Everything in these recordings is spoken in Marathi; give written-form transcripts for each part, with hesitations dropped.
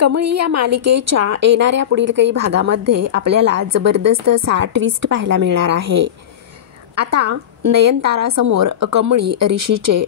कमळी या मालिकेच्या येणाऱ्या पुढील काही भागामध्ये आपल्याला जबरदस्त असा ट्विस्ट पाहायला मिळणार आहे। आता नयनतारासमोर कमळी ऋषीचे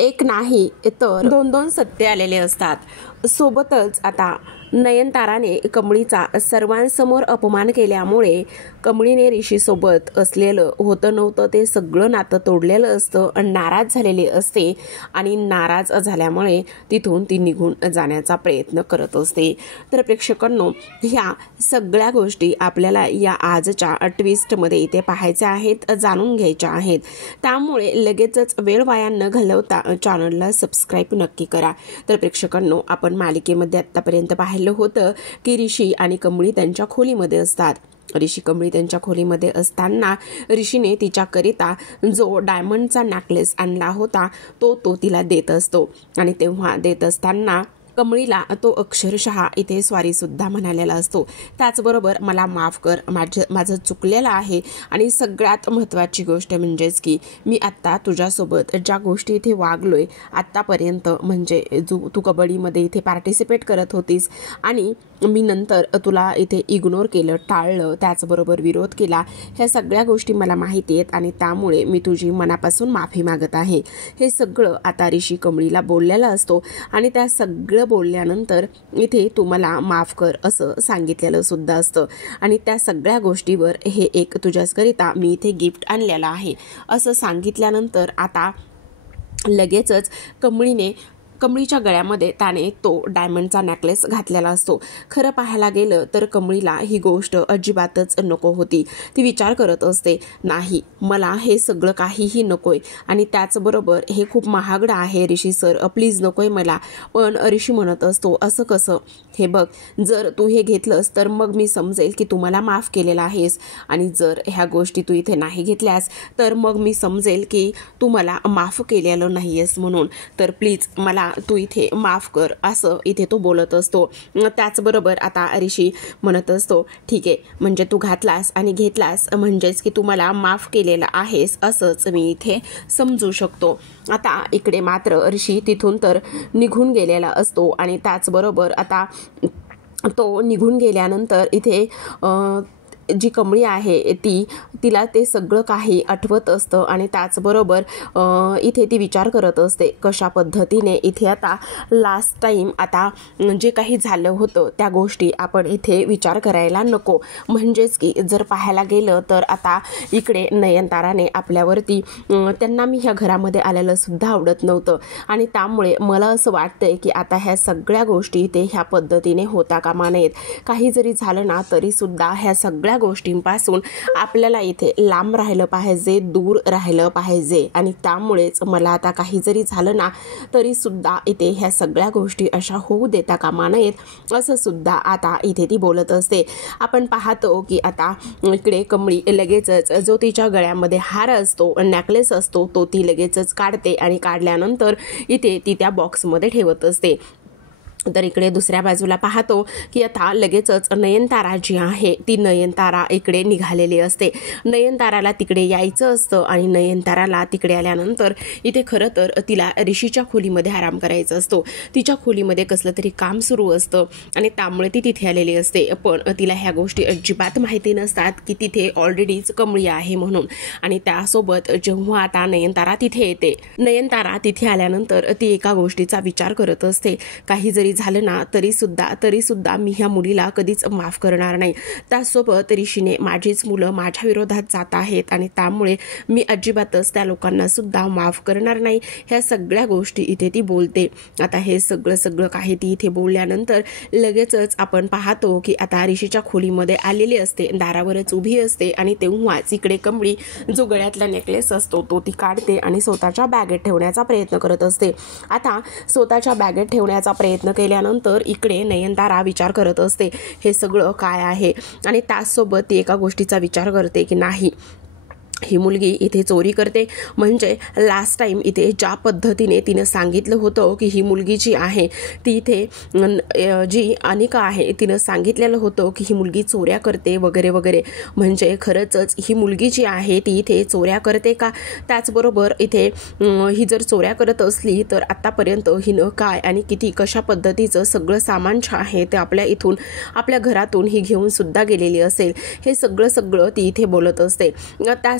एक नाही तर दोन सत्य आलेले असतात। सोबतच आता नयनताराने कमळीचा सर्वांसमोर अपमान केल्यामुळे कमळीने ऋषीसोबत असलेलं होतं नव्हतं ते सगळं नातं तोडलेलं असतं आणि नाराज झालेले असते आणि नाराज झाल्यामुळे तिथून ती निघून जाण्याचा प्रयत्न करत असते। तर प्रेक्षकांनो, ह्या सगळ्या गोष्टी आपल्याला या आजच्या ट्विस्टमध्ये इथे पाहायच्या आहेत, जाणून घ्यायच्या आहेत। त्यामुळे लगेचच वेळ वाया न घालवता चॅनलला सबस्क्राईब नक्की करा। तर प्रेक्षकांनो, आपण मालिकेमध्ये आतापर्यंत पाहिलं होतं की ऋषी आणि कमळी त्यांच्या खोलीमध्ये असतात। ऋषी कमळी त्यांच्या खोलीमध्ये असताना ऋषीने तिच्याकरिता जो डायमंडचा नेकलेस आणला होता तो तिला देत असतो आणि तेव्हा देत असताना कमळीला तो अक्षरशः इथे सॉरी सुद्धा म्हणालेला असतो। त्याचबरोबर मला माफ कर, माझं चुकलेलं आहे आणि सगळ्यात महत्त्वाची गोष्ट म्हणजेच की मी आत्ता तुझ्यासोबत ज्या गोष्टी इथे वागलोय आत्तापर्यंत, म्हणजे तू कबड्डीमध्ये इथे पार्टिसिपेट करत होतीस आणि मी नंतर तुला इथे इग्नोर केलं, टाळलं, त्याचबरोबर विरोध केला, ह्या सगळ्या गोष्टी मला माहिती आहेत आणि त्यामुळे मी तुझी मनापासून माफी मागत आहे। हे सगळं आता ऋषी कमळीला बोललेला असतो आणि त्या सगळं बोलल्यानंतर इथे तू मला माफ कर असं सांगितलेलं सुद्धा असतं आणि त्या सगळ्या गोष्टीवर हे एक तुझ्याकरिता मी इथे गिफ्ट आणलेलं आहे असं सांगितल्यानंतर आता लगेचच कमळीच्या गळ्यामध्ये त्याने तो डायमंडचा नेकलेस घातलेला असतो। खरं पाहायला गेलं तर कमळीला ही गोष्ट अजिबातच नको होती। ती विचार करत असते, नाही मला हे सगळं काहीही नकोय आणि त्याचबरोबर हे खूप महागडं आहे ऋषी सर, प्लीज नकोय मला। पण ऋषी म्हणत असतो, असं कसं, हे बघ जर तू हे घेतलंस तर मग मी समजेल की तू मला माफ केलेला आहेस आणि जर ह्या गोष्टी तू इथे नाही घेतल्यास तर मग मी समजेल की तू मला माफ केलेलं नाहीयेस म्हणून, तर प्लीज मला तू इथे माफ कर असं इथे तो बोलत असतो। त्याचबरोबर आता ऋषी म्हणत असतो, ठीक आहे म्हणजे तू घातलास आणि घेतलास म्हणजेच की तू मला माफ केलेलं आहेस असंच मी इथे समजू शकतो। आता इकडे मात्र ऋषी तिथून तर निघून गेलेला असतो आणि त्याचबरोबर आता तो निघून गेल्यानंतर इथे जी कमळी आहे तिला ते सगळं काही आठवत असतं आणि त्याचबरोबर इथे ती विचार करत असते कशा पद्धतीने इथे आता लास्ट टाइम आता जे काही झालं होतं त्या गोष्टी आपण इथे विचार करायला नको। म्हणजेच की जर पाहायला गेलं तर आता इकडे नयनताराने आपल्यावरती त्यांना मी ह्या घरामध्ये आलेलं सुद्धा आवडत नव्हतं आणि त्यामुळे मला असं वाटतंय की आता ह्या सगळ्या गोष्टी इथे ह्या पद्धतीने होता कामा नयेत। काही जरी झालं ना तरी सुद्धा ह्या सगळ्या गोष्टींपासून आपल्याला इथे लांब राहिलं पाहिजे, दूर राहिलं पाहिजे आणि त्यामुळेच मला आता काही जरी झालं ना तरी सुद्धा इथे ह्या सगळ्या गोष्टी अशा होऊ देता कामा नयेत असं सुद्धा आता इथे ती बोलत असते। आपण पाहतो की आता इकडे कमळी लगेचच जो तिच्या गळ्यामध्ये हार असतो, नेकलेस असतो, तो ती लगेचच काढते आणि काढल्यानंतर इथे ती त्या बॉक्समध्ये ठेवत असते। तर इकडे दुसऱ्या बाजूला पाहतो की आता लगेचच नयनतारा जी आहे ती नयनतारा इकडे निघालेली असते। नयनताराला तिकडे यायचं असतं आणि नयनताराला तिकडे आल्यानंतर इथे खरं तर तिला ऋषीच्या खोलीमध्ये आराम करायचा असतो। तिच्या खोलीमध्ये कसलं तरी काम सुरू असतं आणि त्यामुळे ती तिथे आलेली असते, पण तिला ह्या गोष्टी अजिबात माहिती नसतात की तिथे ऑलरेडीच कमळी आहे म्हणून। आणि त्यासोबत जेव्हा आता नयनतारा तिथे येते, नयनतारा तिथे आल्यानंतर ती एका गोष्टीचा विचार करत असते, काही जरी झालं ना तरी सुद्धा मी ह्या मुलीला कधीच माफ करणार नाही। त्यासोबत ऋषीने माझीच मुलं माझ्या विरोधात जात आहेत आणि त्यामुळे मी अजिबातच त्या लोकांना सुद्धा माफ करणार नाही। ह्या सगळ्या गोष्टी इथे ती बोलते। आता हे सगळं काही ती इथे बोलल्यानंतर लगेचच आपण पाहतो की आता ऋषीच्या खोलीमध्ये आलेली असते, दारावरच उभी असते आणि तेव्हाच इकडे कमळी जो गळ्यातला नेकलेस असतो तो ती काढते आणि स्वतःच्या बॅगेत ठेवण्याचा प्रयत्न करत असते। आता स्वतःच्या बॅगेत ठेवण्याचा प्रयत्न केल्यानंतर इकडे नयनतारा विचार करत असते हे सगळं काय आहे आणि त्याचसोबत ती एका गोष्टीचा विचार करते की नाही ही मुलगी इथे चोरी करते, म्हणजे लास्ट टाइम इथे ज्या पद्धतीने तिनं सांगितलं होतं की ही मुलगी जी आहे ती इथे जी अनिका आहे तिनं सांगितलेलं होतं की ही मुलगी चोऱ्या करते वगैरे वगैरे, म्हणजे खरंच ही मुलगी जी आहे ती इथे चोऱ्या करते का? त्याचबरोबर इथे ही जर चोऱ्या करत असली तर आत्तापर्यंत हिनं काय आणि किती कशा पद्धतीचं सगळं सामान जे आहे ते आपल्या घरातून ही घेऊन सुद्धा गेलेली असेल, हे सगळं ती इथे बोलत असते.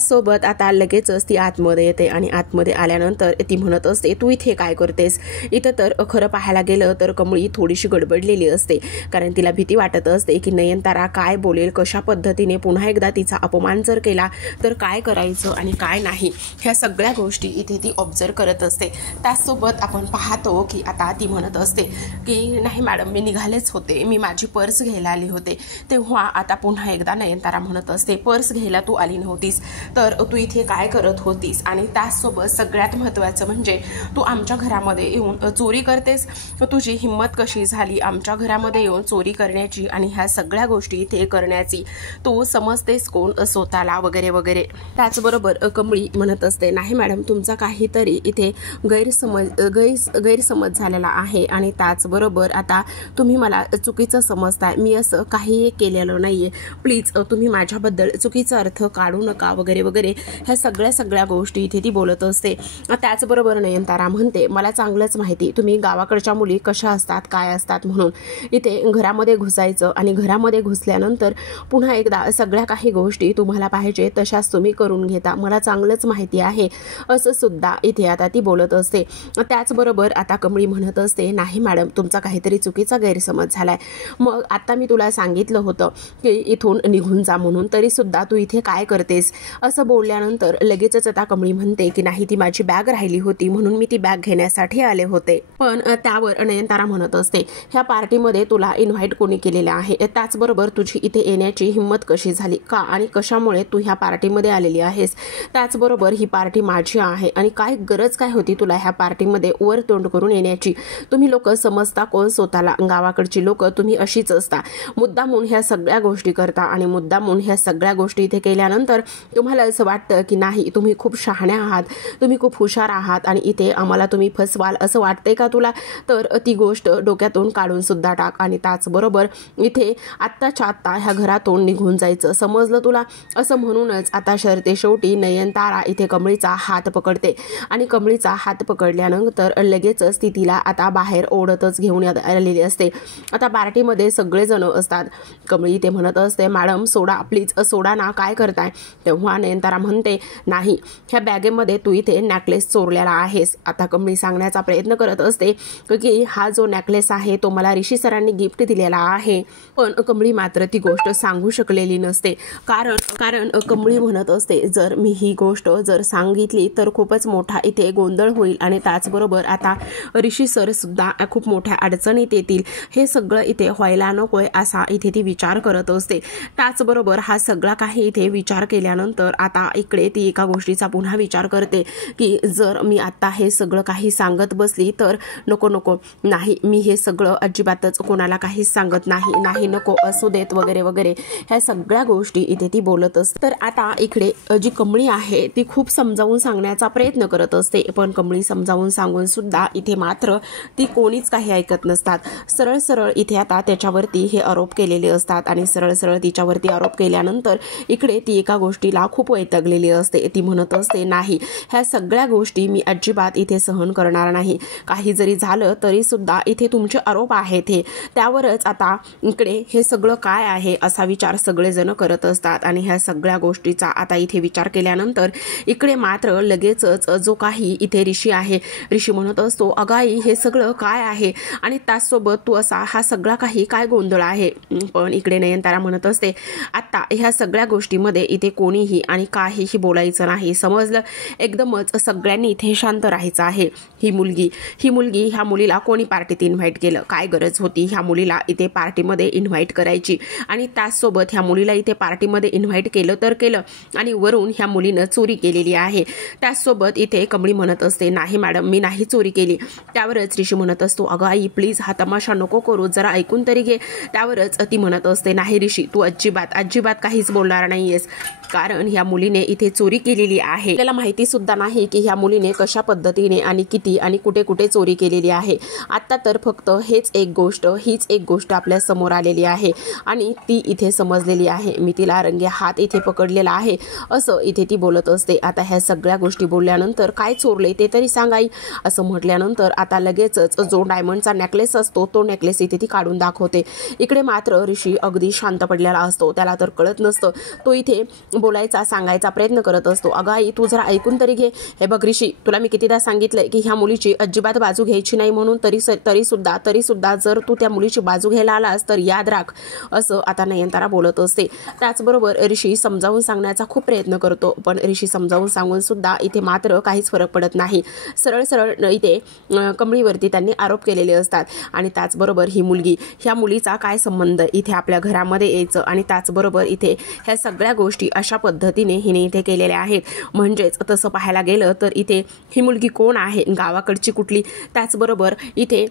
सोबत आता लगेचच ती आतमध्ये येते आणि आतमध्ये आल्यानंतर ती म्हणत असते, तू इथे काय करतेस? इथं तर खरं पाहायला गेलं तर कमळी थोडीशी गडबडलेली असते, कारण तिला भीती वाटत असते की नयनतारा काय बोलेल, कशा पद्धतीने पुन्हा एकदा तिचा अपमान जर केला तर काय करायचं आणि काय नाही, ह्या सगळ्या गोष्टी इथे ती ऑब्झर्व करत असते. त्याचसोबत आपण पाहतो की आता ती म्हणत असते की नाही मॅडम, मी निघालेच होते, मी माझी पर्स घ्यायला आले होते. तेव्हा आता पुन्हा एकदा नयनतारा म्हणत असते, पर्स घ्यायला तू आली नव्हतीस तर तू इथे काय करत होतीस? आणि त्याचसोबत सगळ्यात महत्त्वाचं म्हणजे तू आमच्या घरामध्ये येऊन चोरी करतेस, तुझी हिंमत कशी झाली आमच्या घरामध्ये येऊन चोरी करण्याची आणि ह्या सगळ्या गोष्टी इथे करण्याची? तू समजतेस कोण स्वतःला वगैरे वगैरे. त्याचबरोबर कमळी म्हणत असते, नाही मॅडम, तुमचा काहीतरी इथे गैरसमज झालेला आहे आणि त्याचबरोबर आता तुम्ही मला चुकीचं समजताय, मी असं काहीही केलेलं नाहीये, प्लीज तुम्ही माझ्याबद्दल चुकीचा अर्थ काढू नका वगैरे वगैरे, ह्या सगळ्या गोष्टी इथे ती बोलत असते. त्याचबरोबर नयनतारा म्हणते, मला चांगलंच माहिती तुम्ही गावाकडच्या मुली कशा असतात काय असतात म्हणून. इथे घरामध्ये घुसायचं आणि घरामध्ये घुसल्यानंतर पुन्हा एकदा सगळ्या काही गोष्टी तुम्हाला पाहिजे तशाच तुम्ही करून घेता, मला चांगलंच माहिती आहे, असं सुद्धा इथे आता ती बोलत असते. त्याचबरोबर आता कमळी म्हणत असते, नाही मॅडम, तुमचा काहीतरी चुकीचा गैरसमज झालाय, मग आता मी तुला सांगितलं होतं की इथून निघून जा म्हणून, तरी सुद्धा तू इथे काय करतेस? असं बोलल्यानंतर लगेचच आता कमळी म्हणते की नाही, ती माझी बॅग राहिली होती म्हणून मी ती बॅग घेण्यासाठी आले होते. पण त्यावर नयनतारा म्हणत असते, ह्या पार्टीमध्ये तुला इन्व्हाइट कोणी केलेलं आहे? त्याचबरोबर तुझी इथे येण्याची हिंमत कशी झाली का आणि कशामुळे तू ह्या पार्टीमध्ये आलेली आहेस? त्याचबरोबर ही पार्टी माझी आहे आणि काय गरज काय होती तुला ह्या पार्टीमध्ये वर तोंड करून येण्याची? तुम्ही लोक समजता कोण स्वतःला? गावाकडची लोक तुम्ही अशीच असता, मुद्दामून ह्या सगळ्या गोष्टी करता आणि मुद्दामून ह्या सगळ्या गोष्टी इथे केल्यानंतर तुम्हाला असं वाटतं की नाही, तुम्ही खूप शहाण्या आहात, तुम्ही खूप हुशार आहात आणि इथे आम्हाला तुम्ही फसवाल असं वाटतंय का तुला? तर ती गोष्ट डोक्यातून काढून सुद्धा टाक आणि त्याचबरोबर इथे आत्ताच्या आत्ता ह्या घरातून निघून जायचं, समजलं तुला? असं म्हणूनच आता शर्ते शेवटी नयनतारा इथे कमळीचा हात पकडते आणि कमळीचा हात पकडल्यानंतर लगेचच ती तिला आता बाहेर ओढतच घेऊन आलेली असते. आता पार्टीमध्ये सगळेजण असतात. कमळी इथे म्हणत असते, मॅडम सोडा, प्लीज सोडा ना, काय करताय? तेव्हा नयनतारा म्हणते, नाही, ह्या बॅगेमध्ये तू इथे नेकलेस चोरलेला आहेस. आता कमळी सांगण्याचा प्रयत्न करत असते की हा जो नेकलेस आहे तो मला ऋषी सरांनी गिफ्ट दिलेला आहे, पण कमळी मात्र ती गोष्ट सांगू शकलेली नसते, कारण कमळी म्हणत असते, जर मी ही गोष्ट जर सांगितली तर खूपच मोठा इथे गोंधळ होईल आणि त्याचबरोबर आता ऋषी सर सुद्धा खूप मोठ्या अडचणीत येतील, हे सगळं इथे व्हायला नकोय असा इथे ती विचार करत असते. त्याचबरोबर हा सगळा काही इथे विचार केल्यानंतर आता इकडे ती एका गोष्टीचा पुन्हा विचार करते की जर मी आता हे सगळं काही सांगत बसली तर नको, नाही, मी हे सगळं अजिबातच कोणाला काहीच सांगत नाही, नको, असू देत वगैरे वगैरे, ह्या सगळ्या गोष्टी इथे ती बोलत असते. तर आता इकडे जी कमळी आहे ती खूप समजावून सांगण्याचा प्रयत्न करत असते, पण कमळी समजावून सांगून सुद्धा इथे मात्र ती कोणीच काही ऐकत नसतात. सरळ इथे आता त्याच्यावरती हे आरोप केलेले असतात आणि सरळ तिच्यावरती आरोप केल्यानंतर इकडे ती एका गोष्टीला खूप वैतागलेली असते. ती म्हणत असते, नाही, ह्या सगळ्या गोष्टी मी अजिबात इथे सहन करणार नाही, काही जरी झालं तरी सुद्धा इथे तुमचे आरोप आहेत हे, त्यावरच आता इकडे हे सगळं काय आहे असा विचार सगळेजण करत असतात. आणि ह्या सगळ्या गोष्टीचा आता इथे विचार केल्यानंतर इकडे मात्र लगेचच जो काही इथे ऋषी आहे, ऋषी म्हणत असतो, अगाई, हे सगळं काय आहे आणि त्याचसोबत तू असा हा सगळा काही काय गोंधळ आहे? पण इकडे नयनतारा म्हणत असते, आता ह्या सगळ्या गोष्टीमध्ये इथे कोणीही आणि काहीही बोलायचं नाही, समजलं? एकदमच सगळ्यांनी इथे शांत राहायचं आहे. ही मुलगी ह्या मुलीला कोणी पार्टीत इन्व्हाइट केलं? काय गरज होती ह्या मुलीला इथे पार्टीमध्ये इन्व्हाइट करायची? आणि त्याचसोबत ह्या मुलीला इथे पार्टीमध्ये इन्व्हाइट केलं तर केलं आणि वरून ह्या मुलीनं चोरी केलेली आहे. त्याचसोबत इथे कमळी म्हणत असते, नाही मॅडम, मी नाही चोरी केली. त्यावरच ऋषी म्हणत असतो, अगं आई, प्लीज हा तमाशा नको करू, जरा ऐकून तरी घे. त्यावरच ती म्हणत असते, नाही ऋषी, तू अजिबात काहीच बोलणार नाहीयेस, कारण ह्या मुलीने इथे चोरी केलेली आहे. आपल्याला माहिती सुद्धा नाही की ह्या मुलीने कशा पद्धतीने आणि किती आणि कुठे कुठे चोरी केलेली आहे. आता तर फक्त हीच एक गोष्ट आपल्या समोर आलेली आहे आणि ती इथे समजलेली आहे. मी तिला रंगे हात इथे पकडलेला आहे असं इथे ती बोलत असते. आता ह्या सगळ्या गोष्टी बोलल्यानंतर काय चोरले ते तरी सांगाई असं म्हटल्यानंतर आता लगेचच जो डायमंडचा नेकलेस असतो तो नेकलेस इथे ती काढून दाखवते. इकडे मात्र ऋषी अगदी शांत पडलेला असतो. त्याला तर कळत नसतं. तो इथे बोलायचा सांगायचा प्रयत्न करत असतो. अगं आई तू जरा ऐकून तरी घे. हे बघ ऋषी तुला मी कितीदा सांगितलंय की ह्या मुलीची अजिबात बाजू घ्यायची नाही म्हणून, तरी सुद्धा जर तू त्या मुलीची बाजू घ्यायला आलास तर याद राख असं आता नयनतारा बोलत असते. त्याचबरोबर ऋषी समजावून सांगण्याचा खूप प्रयत्न करतो पण ऋषी समजावून सांगून सुद्धा इथे मात्र काहीच फरक पडत नाही. सरळ इथे कमळीवरती त्यांनी आरोप केलेले असतात. आणि त्याचबरोबर ही मुलगी, ह्या मुलीचा काय संबंध इथे आपल्या घरामध्ये यायचं आणि त्याचबरोबर इथे ह्या सगळ्या गोष्टी अशा पद्धतीने हिने इथे केलेल्या आहेत. म्हणजेच तसं पाहायला गेलं तर इथे ही मुलगी कोण आहे, गावाकडची कुठली, त्याचबरोबर इथे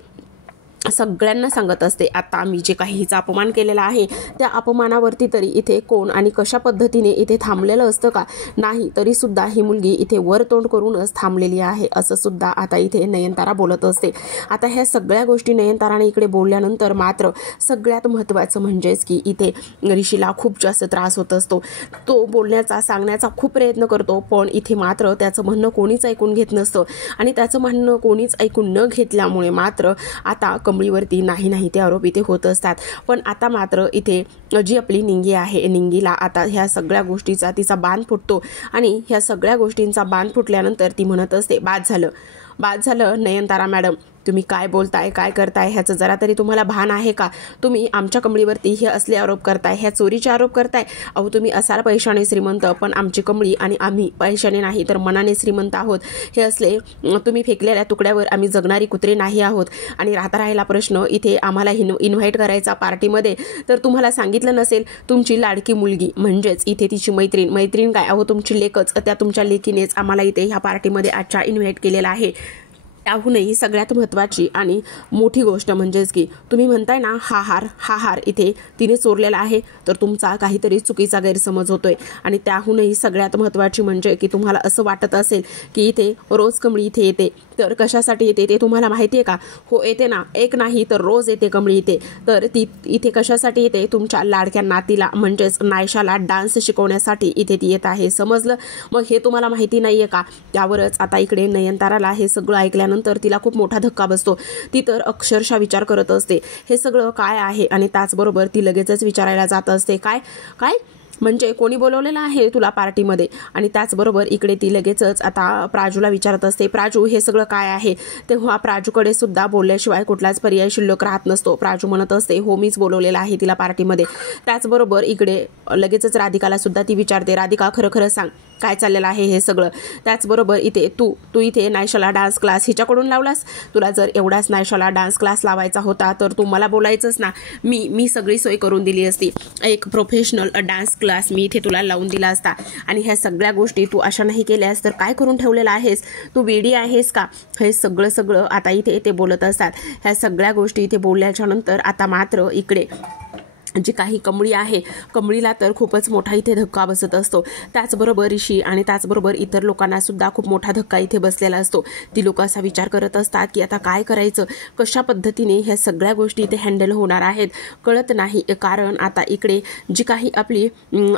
सगळ्यांना सांगत असते. आता मी जे काही हिचा अपमान केलेला आहे त्या अपमानावरती तरी इथे कोण आणि कशा पद्धतीने इथे थांबलेलं असतं का, नाही तरी सुद्धा ही मुलगी इथे वर तोंड करूनच थांबलेली आहे असं सुद्धा आता इथे नयनतारा बोलत असते. आता ह्या सगळ्या गोष्टी नयनताराने इकडे बोलल्यानंतर मात्र सगळ्यात महत्त्वाचं म्हणजेच की इथे ऋषीला खूप जास्त त्रास होत असतो. तो बोलण्याचा सांगण्याचा खूप प्रयत्न करतो पण इथे मात्र त्याचं म्हणणं कोणीच ऐकून घेत नसतं आणि त्याचं म्हणणं कोणीच ऐकून न घेतल्यामुळे मात्र आता कमळीवरती नाही ते आरोप इथे होत असतात. पण आता मात्र इथे जी आपली निंगी आहे, निंगीला आता ह्या सगळ्या गोष्टीचा तिचा बांध फुटतो आणि ह्या सगळ्या गोष्टींचा बांध फुटल्यानंतर ती म्हणत असते बाद झालं नयनतारा मॅडम, तुम्ही काय बोलताय काय करताय ह्याचं जरा तरी तुम्हाला भान आहे का? तुम्ही आमच्या कमळीवरती हे असले आरोप करताय, ह्या चोरीचे आरोप करताय. अहो तुम्ही असाल पैशाने श्रीमंत पण आमची कमळी आणि आम्ही पैशाने नाही तर मनाने श्रीमंत आहोत. हे असले तुम्ही फेकलेल्या तुकड्यावर आम्ही जगणारी कुत्रे नाही आहोत. आणि राहिला प्रश्न इथे आम्हाला इन्व्हाइट करायचा पार्टीमध्ये, तर तुम्हाला सांगितलं नसेल तुमची लाडकी मुलगी म्हणजेच इथे तिची मैत्रीण काय, अहो तुमची लेकच, त्या तुमच्या लेकीनेच आम्हाला इथे ह्या पार्टीमध्ये आजच्या इन्व्हाइट केलेला आहे. त्याहूनही सगळ्यात महत्त्वाची आणि मोठी गोष्ट म्हणजेच की तुम्ही म्हणताय ना हा हार इथे तिने चोरलेला आहे, तर तुमचा काहीतरी चुकीचा गैरसमज होतोय. आणि त्याहूनही सगळ्यात महत्त्वाची म्हणजे की तुम्हाला असं वाटत असेल की इथे रोज कमळी इथे येते, तर कशासाठी येते ते तुम्हाला माहिती आहे का? हो येते ना, एक नाही तर रोज येते कमळी इथे. तर ती इथे कशासाठी येते? तुमच्या लाडक्या नातीला म्हणजेच नायशाला डान्स शिकवण्यासाठी इथे ती येत आहे, समजलं? मग हे तुम्हाला माहिती नाहीये का? त्यावरच आता इकडे नयनताराला हे सगळं ऐकल्यानंतर तिला खूप मोठा धक्का बसतो. ती तर अक्षरशः विचार करत असते हे सगळं काय आहे आणि त्याचबरोबर ती लगेचच विचारायला जात असते काय म्हणजे कोणी बोलवलेलं आहे तुला पार्टीमध्ये? आणि त्याचबरोबर इकडे ती लगेचच आता प्राजूला विचारत असते प्राजू हे सगळं काय आहे? तेव्हा प्राजूकडे सुद्धा बोलल्याशिवाय कुठलाच पर्याय शिल्लक राहत नसतो. प्राजू म्हणत असते हो मीच बोलवलेलं आहे तिला पार्टीमध्ये. त्याचबरोबर इकडे लगेचच राधिकाला सुद्धा ती विचारते राधिका खरं सांग काय चाललेलं आहे हे सगळं? त्याचबरोबर इथे तू इथे नायशाला डान्स क्लास हिच्याकडून लावलास? तुला जर एवढाच नायशाला डान्स क्लास लावायचा होता तर तू मला बोलायचंच ना, मी सगळी सोय करून दिली असती. एक प्रोफेशनल डान्स क्लास मी इथे तुला लावून दिला असता. आणि ह्या सगळ्या गोष्टी तू अशा नाही केल्यास तर काय करून ठेवलेला आहेस? तू वेडी आहेस का? हे सगळं आता इथे ते बोलत असतात. ह्या सगळ्या गोष्टी इथे बोलल्याच्या नंतर आता मात्र इकडे जी काही कमळी आहे, कमळीला तर खूपच मोठा इथे धक्का बसत असतो. त्याचबरोबर ऋषी आणि त्याचबरोबर इतर लोकांना सुद्धा खूप मोठा धक्का इथे बसलेला असतो. ती लोक असा विचार करत असतात की आता काय करायचं, कशा पद्धतीने ह्या सगळ्या गोष्टी इथे हँडल होणार आहेत कळत नाही. कारण आता इकडे जी काही आपली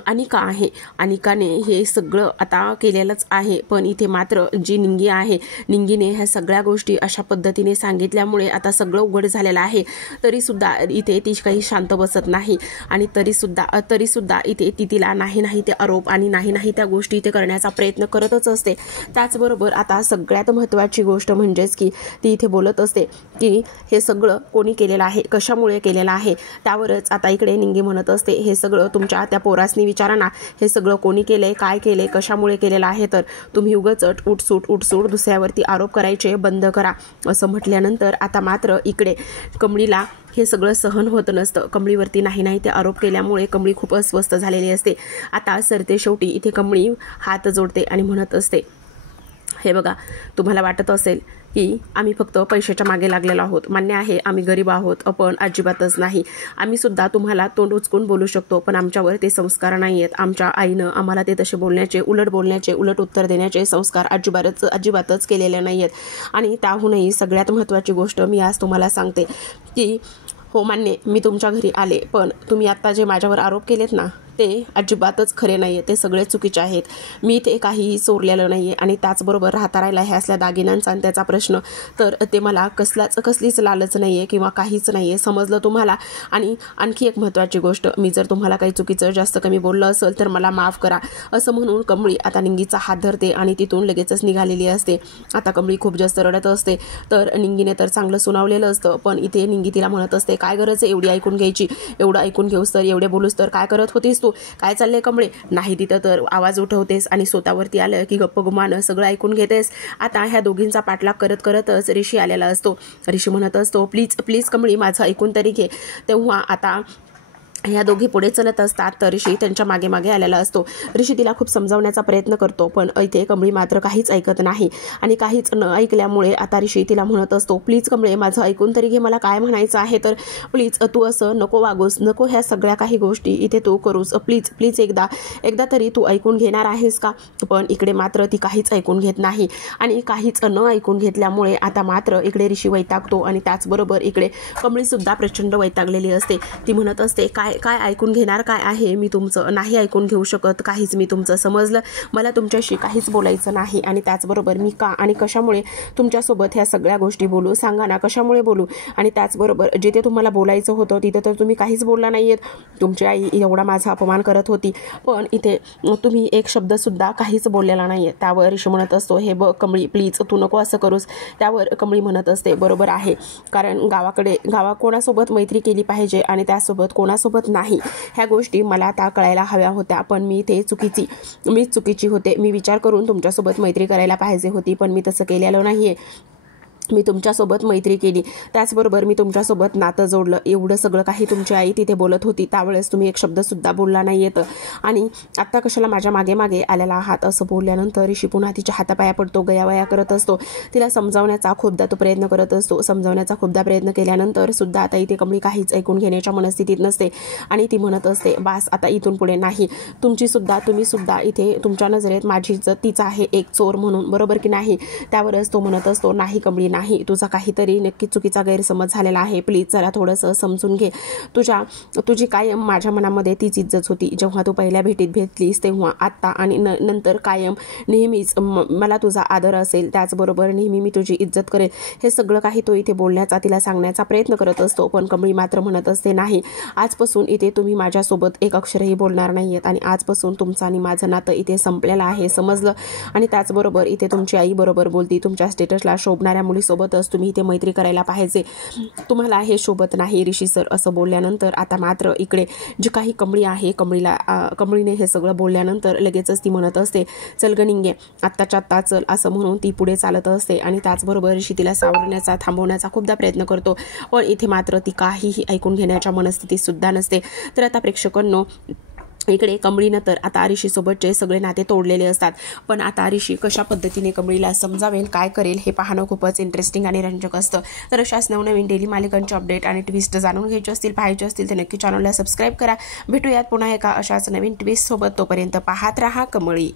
अनिका आहे, अनिकाने हे सगळं आता केलेलंच आहे. पण इथे मात्र जी निंगी आहे, निंगीने ह्या सगळ्या गोष्टी अशा पद्धतीने सांगितल्यामुळे आता सगळं उघड झालेलं आहे. तरी सुद्धा इथे ती काही शांत बसत नाही. आणि तरी सुद्धा इथे तिला नाही ते आरोप आणि नाही त्या गोष्टी इथे करण्याचा प्रयत्न करतच असते. त्याचबरोबर आता सगळ्यात महत्त्वाची गोष्ट म्हणजेच की ती इथे बोलत असते की हे सगळं कोणी केलेलं आहे, कशामुळे केलेलं आहे. त्यावरच आता इकडे निंगी म्हणत असते हे सगळं तुमच्या त्या पोरासनी विचारा ना, हे सगळं कोणी केलंय, काय केलंय, कशामुळे केलेलं आहे. तर तुम्ही उगाच उठसूट दुसऱ्यावरती आरोप करायचे बंद करा असं म्हटल्यानंतर आता मात्र इकडे कमळीला हे सगळं सहन होत नसतं. कमळीवरती नाही ते आरोप केल्यामुळे कमळी खूप अस्वस्थ झालेली असते. आता सरते शेवटी इथे कमळी हात जोडते आणि म्हणत असते हे बघा, तुम्हाला वाटत असेल की आम्ही फक्त पैशाच्या मागे लागलेलो आहोत, मान्य आहे आम्ही गरीब आहोत, पण अजिबातच नाही. आम्ही सुद्धा तुम्हाला तोंड उचकून बोलू शकतो, पण आमच्यावर ते संस्कार नाही आहेत. आमच्या आईनं आम्हाला ते तसे बोलण्याचे, उलट उत्तर देण्याचे संस्कार अजिबातच केलेले नाही आहेत. आणि त्याहूनही सगळ्यात महत्त्वाची गोष्ट मी आज तुम्हाला सांगते की हो मान्य, मी तुमच्या घरी आले, पण तुम्ही आत्ता जे माझ्यावर आरोप केलेत ना, ते अजिबातच खरे नाही आहे, ते सगळे चुकीचे आहेत. मी ते काहीही चोरलेलं नाही आहे. आणि त्याचबरोबर राहता राहिला ह्या असल्या दागिन्यांचा आणि त्याचा प्रश्न, तर ते मला कसलीच लालच नाही आहे किंवा काहीच नाही आहे, समजलं तुम्हाला. आणि आणखी एक महत्त्वाची गोष्ट, मी जर तुम्हाला काही चुकीचं जास्त कमी बोललं असेल तर मला माफ करा, असं म्हणून कमळी आता निंगीचा हात धरते आणि तिथून लगेचच निघालेली असते. आता कमळी खूप जास्त रडत असते, तर निंगीने तर चांगलं सुनावलेलं असतं, पण इथे निंगी तिला म्हणत असते, काय गरज आहे एवढी ऐकून घ्यायची, एवढं ऐकून घेऊस तर, एवढे बोलूस तर, काय करत होतीस तू, काय चाललंय कमळे, नाही तिथं तर आवाज उठवतेस आणि स्वतःवरती आलं की गप्प गुमानं सगळं ऐकून घेतेस. आता ह्या दोघींचा पाठलाग करतच ऋषी आलेला असतो. ऋषी म्हणत असतो, प्लीज कमळी माझं ऐकून तरी घे. तेव्हा आता ह्या दोघी पुढे चलत असतात, तर ऋषी त्यांच्या मागे आलेला असतो. ऋषी तिला खूप समजावण्याचा प्रयत्न करतो, पण इथे कमळी मात्र काहीच ऐकत नाही. आणि काहीच न ऐकल्यामुळे आता ऋषी तिला म्हणत असतो, प्लीज कमळे माझं ऐकून तरी घे, मला काय म्हणायचं आहे तर, प्लीज तू असं नको वागूस, नको ह्या सगळ्या काही गोष्टी इथे तू करूस, प्लीज एकदा तरी तू ऐकून घेणार आहेस का. पण इकडे मात्र ती काहीच ऐकून घेत नाही. आणि काहीच न ऐकून घेतल्यामुळे आता मात्र इकडे ऋषी वैतागतो आणि त्याचबरोबर इकडे कमळीसुद्धा प्रचंड वैतागलेली असते. ती म्हणत असते, काय ऐकून घेणार काय आहे, मी तुमचं नाही ऐकून घेऊ शकत काहीच, मी तुमचं समजलं, मला तुमच्याशी काहीच बोलायचं नाही. आणि त्याचबरोबर मी का आणि कशामुळे तुमच्यासोबत ह्या सगळ्या गोष्टी बोलू, सांगा ना, कशामुळे बोलू. आणि त्याचबरोबर जिथे तुम्हाला बोलायचं होतं तिथे तर तुम्ही काहीच बोलला नाही आहेत. तुमची आई एवढा माझा अपमान करत होती, पण इथे तुम्ही एक शब्दसुद्धा काहीच बोललेला नाही आहे. त्यावर ऋषी म्हणत असतो, हे बघ कमळी प्लीज तू नको असं करूस. त्यावर कमळी म्हणत असते, बरोबर आहे, कारण कोणासोबत मैत्री केली पाहिजे आणि त्यासोबत कोणासोबत नाही, ह्या गोष्टी मला आता कळायला हव्या होत्या, पण मीच चुकीची होते. मी विचार करून तुमच्यासोबत मैत्री करायला पाहिजे होती, पण मी तसं केलेलं नाहीये. मी तुमच्यासोबत मैत्री केली, त्याचबरोबर मी तुमच्यासोबत नातं जोडलं, एवढं सगळं काही तुमची आई तिथे बोलत होती, त्यावेळेस तुम्ही एक शब्दसुद्धा बोलला नाही येतं. आणि आत्ता कशाला माझ्या मागे आलेला आहात, असं बोलल्यानंतर ऋषी पुन्हा तिच्या हातापाया पडतो, गयावया करत असतो. तिला समजावण्याचा खूपदा तो प्रयत्न करत असतो. समजावण्याचा खूपदा प्रयत्न केल्यानंतर सुद्धा आता इथे कमळी काहीच ऐकून घेण्याच्या मनस्थितीत नसते. आणि ती म्हणत असते, बास आता इथून पुढे नाही, तुम्ही सुद्धा इथे तुमच्या नजरेत माझी इज्जत तीच आहे एक चोर म्हणून, बरोबर की नाही. त्यावरच तो म्हणत असतो, नाही कमळी नाही, तुझा काहीतरी नक्की चुकीचा गैरसमज झालेला आहे, प्लीज जरा थोडंसं समजून घे. तुझी कायम माझ्या मनामध्ये तीच इज्जत होती, जेव्हा तू पहिल्या भेटीत भेटलीस तेव्हा, आत्ता आणि नंतर कायम नेहमीच मला तुझा आदर असेल, त्याचबरोबर नेहमी मी तुझी इज्जत करेल. हे सगळं काही तो इथे बोलण्याचा, तिला सांगण्याचा प्रयत्न करत असतो. पण कमळी मात्र म्हणत असते, नाही, आजपासून इथे तुम्ही माझ्यासोबत एक अक्षरही बोलणार नाहीयेत आणि आजपासून तुमचं आणि माझं नातं इथे संपलेलं आहे, समजलं. आणि त्याचबरोबर इथे तुमची आई बरोबर बोलती, तुमच्या स्टेटसला शोभणाऱ्या मुलीसोबतच तुम्ही इथे मैत्री करायला पाहिजे, तुम्हाला हे शोभत नाही ऋषी सर, असं बोलल्यानंतर आता मात्र इकडे जी काही कमळी आहे, कमळीने हे सगळं बोलल्यानंतर लगेचच ती म्हणत असते, चल ग निंगे, आत्ताच्या आत्ता चल, असं म्हणून ती पुढे चालत असते. आणि त्याचबरोबर ऋषी तिला सावरण्याचा, थांबवण्याचा खूपदा प्रयत्न करतो, पण इथे मात्र ती काहीही ऐकून घेण्याच्या मनस्थितीत सुद्धा नसते. तर आता प्रेक्षकांनो, इकडे कमळीनं तर आता ऋषीसोबतचे सगळे नाते तोडलेले असतात, पण आता ऋषी कशा पद्धतीने कमळीला समजावेल, काय करेल, हे पाहणं खूपच इंटरेस्टिंग आणि रंजक असतं. तर अशाच नवनवीन डेली मालिकांचे अपडेट आणि ट्विस्ट जाणून घ्यायचे असतील, पाहायचे असतील तर नक्की चॅनलला सबस्क्राईब करा. भेटूयात पुन्हा एका अशाच नवीन ट्विस्ट सोबत, तोपर्यंत पाहत रहा कमळी.